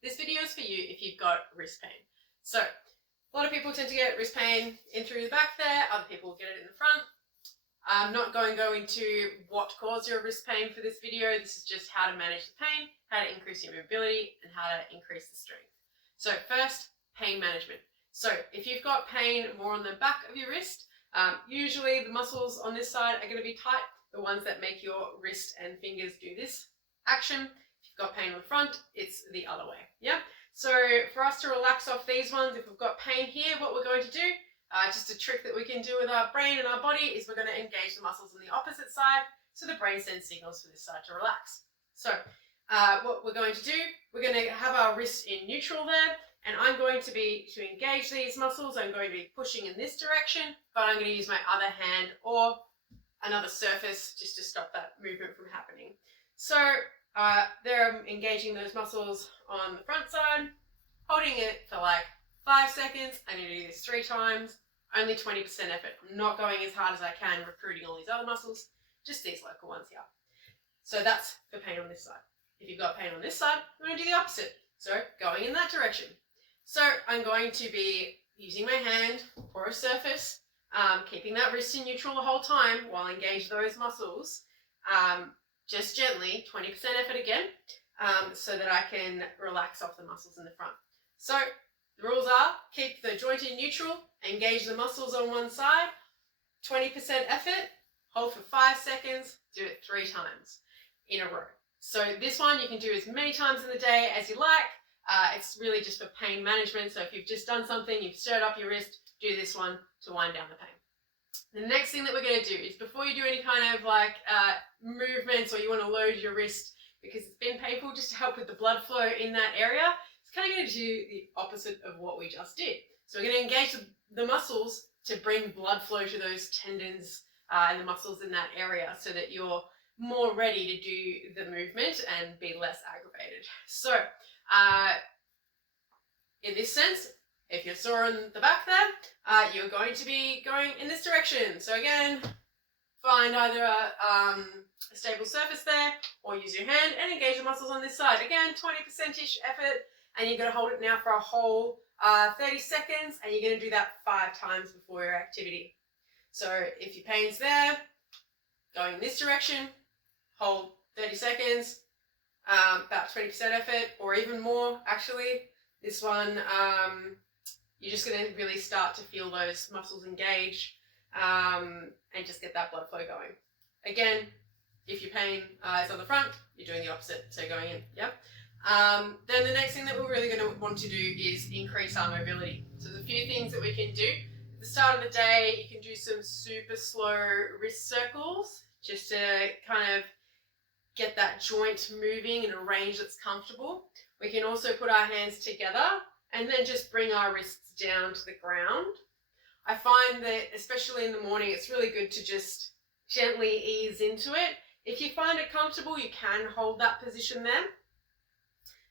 This video is for you if you've got wrist pain. So, a lot of people tend to get wrist pain in through the back there, other people get it in the front. I'm not going to go into what caused your wrist pain for this video. This is just how to manage the pain, how to increase your mobility, and how to increase the strength. So first, pain management. So if you've got pain more on the back of your wrist, usually the muscles on this side are going to be tight, the ones that make your wrist and fingers do this action. If you've got pain on the front, it's the other way. Yeah. So for us to relax off these ones, if we've got pain here, what we're going to do, just a trick that we can do with our brain and our body, is we're going to engage the muscles on the opposite side, so the brain sends signals for this side to relax. So what we're going to do, we're going to have our wrist in neutral there, and I'm going to engage these muscles, I'm going to be pushing in this direction, but I'm going to use my other hand or another surface just to stop that movement from happening. So there I'm engaging those muscles on the front side, holding it for like 5 seconds. I'm going to do this 3 times, only 20% effort. I'm not going as hard as I can recruiting all these other muscles, just these local ones here. So that's for pain on this side. If you've got pain on this side, I'm going to do the opposite. So going in that direction. So I'm going to be using my hand or a surface, keeping that wrist in neutral the whole time while I engage those muscles, just gently, 20% effort again, so that I can relax off the muscles in the front. So the rules are, keep the joint in neutral, engage the muscles on one side, 20% effort, hold for 5 seconds, do it 3 times in a row. So this one you can do as many times in the day as you like. It's really just for pain management. So if you've just done something, you've stirred up your wrist, do this one to wind down the pain. The next thing that we're going to do is, before you do any kind of movements, or you want to load your wrist because it's been painful, just to help with the blood flow in that area, it's kind of going to do the opposite of what we just did. So we're going to engage the muscles to bring blood flow to those tendons and the muscles in that area, so that you're more ready to do the movement and be less aggravated. So in this sense, if you're sore in the back there, you're going to be going in this direction. So again, find either a stable surface there, or use your hand and engage the muscles on this side. Again, 20%-ish effort, and you're going to hold it now for a whole 30 seconds, and you're going to do that 5 times before your activity. So if your pain's there, going in this direction, hold 30 seconds, about 20% effort, or even more actually. This one, you're just going to really start to feel those muscles engage, and just get that blood flow going. Again, if your pain is on the front, you're doing the opposite, so going in, yep. Then the next thing that we're really going to want to do is increase our mobility. So there's a few things that we can do. At the start of the day, you can do some super slow wrist circles, just to kind of get that joint moving in a range that's comfortable. We can also put our hands together and then just bring our wrists down to the ground. I find that, especially in the morning, it's really good to just gently ease into it. If you find it comfortable, you can hold that position there.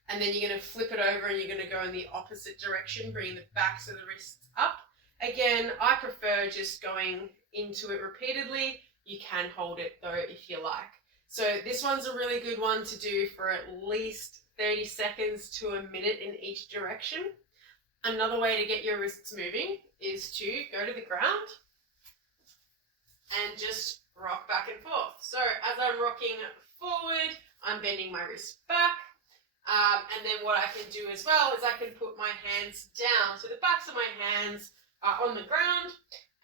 And then you're going to flip it over and you're going to go in the opposite direction, bringing the backs of the wrists up. Again, I prefer just going into it repeatedly. You can hold it though if you like. So this one's a really good one to do for at least 30 seconds to a minute in each direction. Another way to get your wrists moving is to go to the ground and just rock back and forth. So as I'm rocking forward, I'm bending my wrist back. And then what I can do as well is I can put my hands down. So the backs of my hands are on the ground,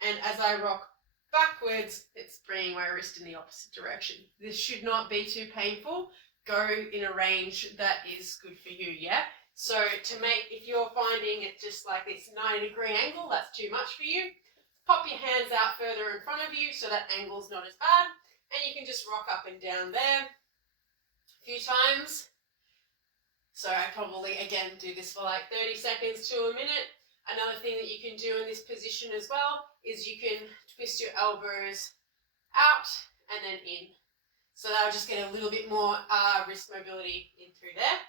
and as I rock backwards, it's bringing my wrist in the opposite direction. This should not be too painful. Go in a range that is good for you, yeah? So if you're finding it just like this 90-degree angle, that's too much for you, pop your hands out further in front of you so that angle's not as bad, and you can just rock up and down there a few times. So I probably, again, do this for like 30 seconds to a minute. Another thing that you can do in this position as well is you can twist your elbows out and then in. So that'll just get a little bit more wrist mobility in through there.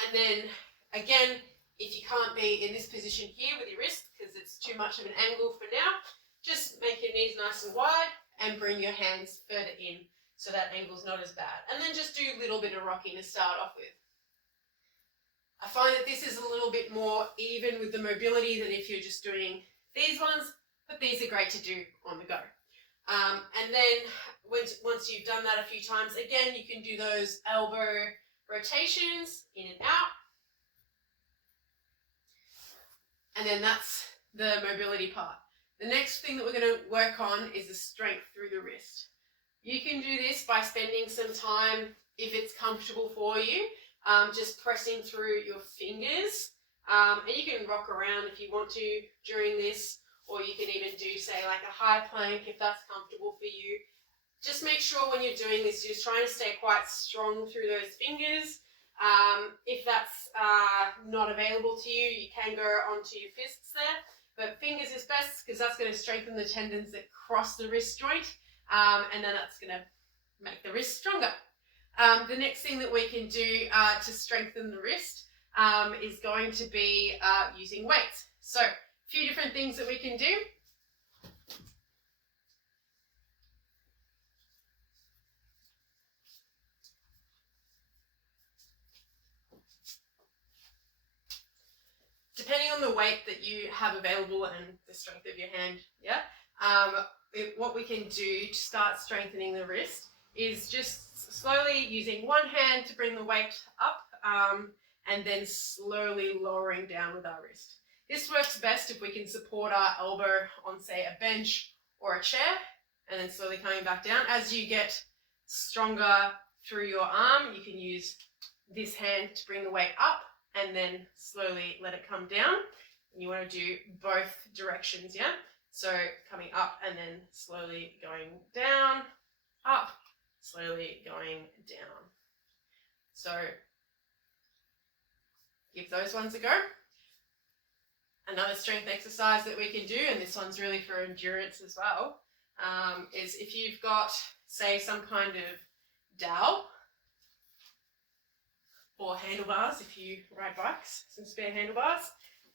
And then again, if you can't be in this position here with your wrist because it's too much of an angle for now, just make your knees nice and wide and bring your hands further in so that angle's not as bad. And then just do a little bit of rocking to start off with. I find that this is a little bit more even with the mobility than if you're just doing these ones, but these are great to do on the go. And then once you've done that a few times, again, you can do those elbow rotations in and out. And then that's the mobility part. The next thing that we're going to work on is the strength through the wrist. You can do this by spending some time, if it's comfortable for you, just pressing through your fingers. And you can rock around if you want to during this, or you can even do, say, like a high plank if that's comfortable for you. Just make sure when you're doing this, you're just trying to stay quite strong through those fingers. If that's not available to you, you can go onto your fists there, but fingers is best because that's going to strengthen the tendons that cross the wrist joint, and then that's going to make the wrist stronger. The next thing that we can do to strengthen the wrist is going to be using weights. So, a few different things that we can do. Depending on the weight that you have available and the strength of your hand, what we can do to start strengthening the wrist is just slowly using one hand to bring the weight up and then slowly lowering down with our wrist. This works best if we can support our elbow on, say, a bench or a chair, and then slowly coming back down. As you get stronger through your arm, you can use this hand to bring the weight up and then slowly let it come down. And you want to do both directions, yeah? So coming up and then slowly going down, up, slowly going down. So give those ones a go. Another strength exercise that we can do, and this one's really for endurance as well, is if you've got, say, some kind of dowel or handlebars, if you ride bikes, some spare handlebars,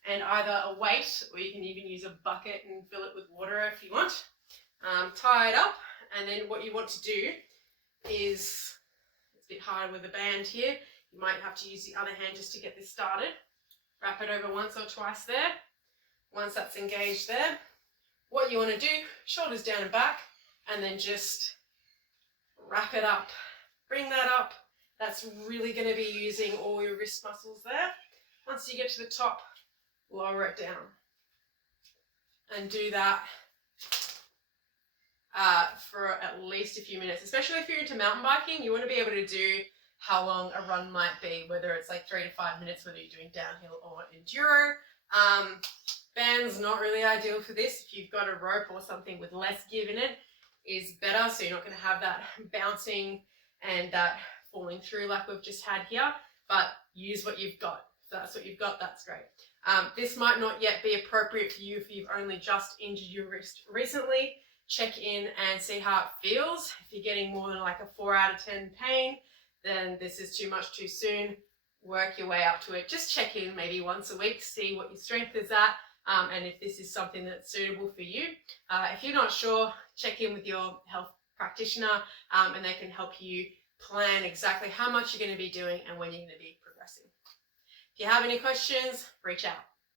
and either a weight, or you can even use a bucket and fill it with water if you want. Tie it up, and then what you want to do is, it's a bit harder with the band here, you might have to use the other hand just to get this started. Wrap it over once or twice there. Once that's engaged there, what you want to do, shoulders down and back, and then just wrap it up. Bring that up. That's really going to be using all your wrist muscles there. Once you get to the top, lower it down. And do that for at least a few minutes. Especially if you're into mountain biking, you want to be able to do how long a run might be, whether it's like 3 to 5 minutes, whether you're doing downhill or enduro. Band's not really ideal for this. If you've got a rope or something with less give in it, is better, so you're not going to have that bouncing and that falling through like we've just had here, but use what you've got. If that's what you've got, that's great. This might not yet be appropriate for you if you've only just injured your wrist recently. Check in and see how it feels. If you're getting more than like a 4 out of 10 pain, then this is too much too soon. Work your way up to it. Just check in maybe once a week, see what your strength is at, and if this is something that's suitable for you. If you're not sure, check in with your health practitioner and they can help you plan exactly how much you're going to be doing and when you're going to be progressing. If you have any questions, reach out.